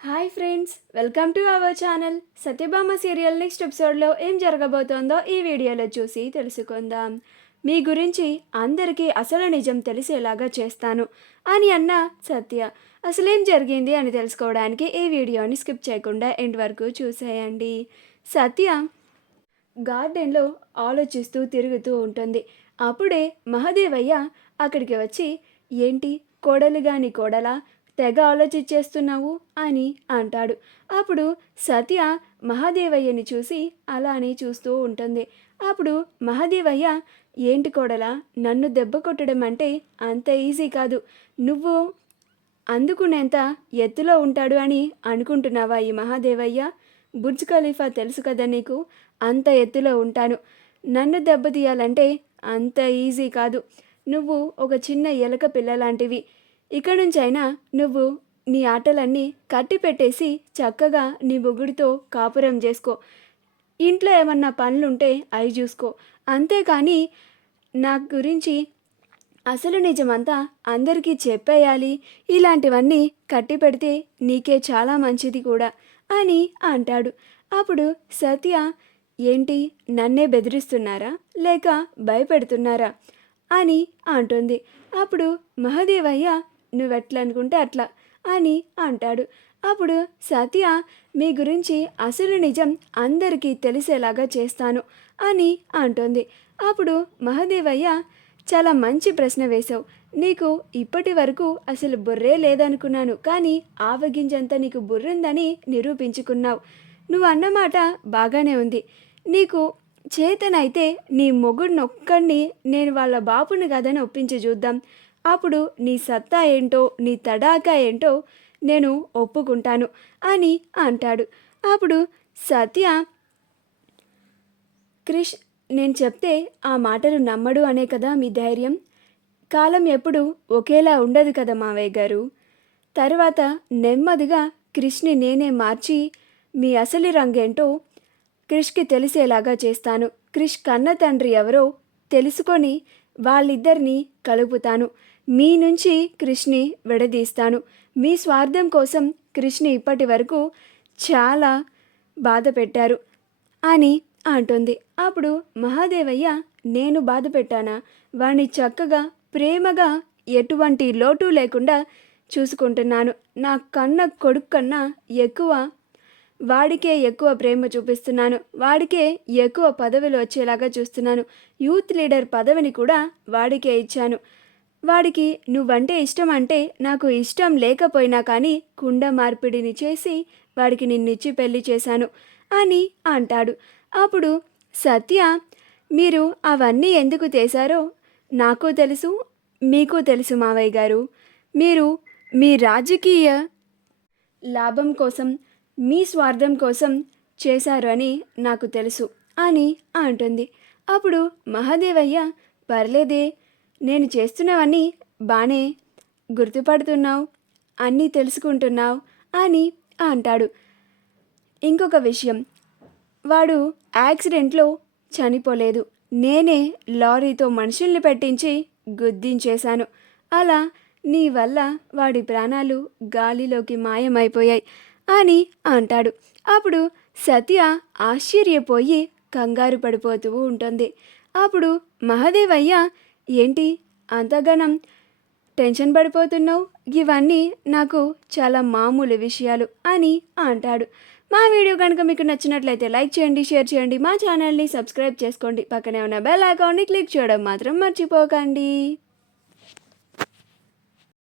Hi friends, welcome to our channel. Satyabhama serial next ఎపిసోడ్లో ఏం జరగబోతోందో ఈ వీడియోలో చూసి తెలుసుకుందాం. మీ గురించి అందరికీ అసలు నిజం తెలిసేలాగా చేస్తాను అని అన్న సత్య. అసలేం జరిగింది అని తెలుసుకోవడానికి ఈ వీడియోని స్కిప్ చేయకుండా ఎండ్ వరకు చూసేయండి. సత్య గార్డెన్లో ఆలోచిస్తూ తిరుగుతూ ఉంటుంది. అప్పుడే మహదేవయ్య అక్కడికి వచ్చి, ఏంటి కోడలుగా నీ కోడలా, తెగ ఆలోచించేస్తున్నావు అని అంటాడు. అప్పుడు సత్య మహాదేవయ్యని చూసి అలానే చూస్తూ ఉంటుంది. అప్పుడు మహాదేవయ్య, ఏంటి కోడలా, నన్ను దెబ్బ కొట్టడం అంటే అంత ఈజీ కాదు. నువ్వు అందుకునేంత ఎత్తులో ఉంటాడు అని అనుకుంటున్నావా ఈ మహాదేవయ్య? బుర్జ్ ఖలీఫా తెలుసు కదా నీకు, అంత ఎత్తులో ఉంటాను. నన్ను దెబ్బతీయాలంటే అంత ఈజీ కాదు. నువ్వు ఒక చిన్న ఎలక పిల్లలాంటివి. ఇక నుంచైనా నువ్వు నీ ఆటలన్నీ కట్టి పెట్టేసి చక్కగా నీ మొగుడితో కాపురం చేసుకో. ఇంట్లో ఏమన్నా పనులుంటే అవి చూసుకో. అంతేకాని నా గురించి అసలు నిజమంతా అందరికీ చెప్పేయాలి, ఇలాంటివన్నీ కట్టి పెడితే నీకే చాలా మంచిది కూడా అని అంటాడు. అప్పుడు సత్య, ఏంటి నన్నే బెదిరిస్తున్నారా లేక భయపెడుతున్నారా అని అంటుంది. అప్పుడు మహదేవయ్య, నువ్వెట్లా అనుకుంటే అట్లా అని అంటాడు. అప్పుడు సత్య, మీ గురించి అసలు నిజం అందరికీ తెలిసేలాగా చేస్తాను అని అంటుంది. అప్పుడు మహదేవయ్య, చాలా మంచి ప్రశ్న వేశావు. నీకు ఇప్పటి వరకు అసలు బుర్రే లేదనుకున్నాను, కానీ ఆవగింజంతా నీకు బుర్రుందని నిరూపించుకున్నావు. నువ్వు అన్నమాట బాగానే ఉంది. నీకు చేతనైతే నీ మొగుడినొక్కడిని నేను వాళ్ళ బాపుని కదని ఒప్పించి చూద్దాం. అప్పుడు నీ సత్తా ఏంటో, నీ తడాకా ఏంటో నేను ఒప్పుకుంటాను అని అంటాడు. అప్పుడు సత్య, క్రిష్ నేను చెప్తే ఆ మాటలు నమ్మడు అనే కదా మీ ధైర్యం. కాలం ఎప్పుడు ఒకేలా ఉండదు కదా మావయ్య గారు. తర్వాత నెమ్మదిగా క్రిష్ని నేనే మార్చి మీ అసలు రంగేంటో క్రిష్కి తెలిసేలాగా చేస్తాను. క్రిష్ కన్న తండ్రి ఎవరో తెలుసుకొని వాళ్ళిద్దరినీ కలుపుతాను. మీ నుంచి క్రిష్ని విడదీస్తాను. మీ స్వార్థం కోసం క్రిష్ని ఇప్పటి వరకు చాలా బాధ పెట్టారు అని అంటుంది. అప్పుడు మహాదేవయ్య, నేను బాధ పెట్టానా? వాణ్ణి చక్కగా ప్రేమగా ఎటువంటి లోటు లేకుండా చూసుకుంటున్నాను. నా కన్న కొడుకు కన్నా ఎక్కువ వాడికే ఎక్కువ ప్రేమ చూపిస్తున్నాను. వాడికే ఎక్కువ పదవులు వచ్చేలాగా చూస్తున్నాను. యూత్ లీడర్ పదవిని కూడా వాడికే ఇచ్చాను. వాడికి నువ్వంటే ఇష్టం అంటే నాకు ఇష్టం లేకపోయినా కానీ కుండ మార్పిడిని చేసి వాడికి నిన్నిచ్చి పెళ్లి చేశాను అని అంటాడు. అప్పుడు సత్య, మీరు అవన్నీ ఎందుకు చేశారో నాకు తెలుసు, మీకు తెలుసు మావయ్య గారు. మీరు మీ రాజకీయ లాభం కోసం, మీ స్వార్థం కోసం చేశారు అని నాకు తెలుసు అని అంటుంది. అప్పుడు మహాదేవయ్య, పర్లేదే, నేను చేస్తున్నవన్నీ బానే గుర్తుపడుతున్నావు, అన్నీ తెలుసుకుంటున్నావు అని అంటాడు. ఇంకొక విషయం, వాడు యాక్సిడెంట్లో చనిపోలేదు. నేనే లారీతో మనుషుల్ని పెట్టించి గుద్దించేశాను. అలా నీ వల్ల వాడి ప్రాణాలు గాలిలోకి మాయమైపోయాయి అని అంటాడు. అప్పుడు సత్య ఆశ్చర్యపోయి కంగారు పడిపోతూ ఉంటుంది. అప్పుడు మహదేవయ్య, ఏంటి అంతగానం టెన్షన్ పడిపోతున్నావు? ఇవన్నీ నాకు చాలా మామూలు విషయాలు అని అంటాడు. మా వీడియో కనుక మీకు నచ్చినట్లయితే లైక్ చేయండి, షేర్ చేయండి, మా ఛానల్ని సబ్స్క్రైబ్ చేసుకోండి, పక్కనే ఉన్న బెల్ ఐకాన్ని క్లిక్ చేయడం మాత్రం మర్చిపోకండి.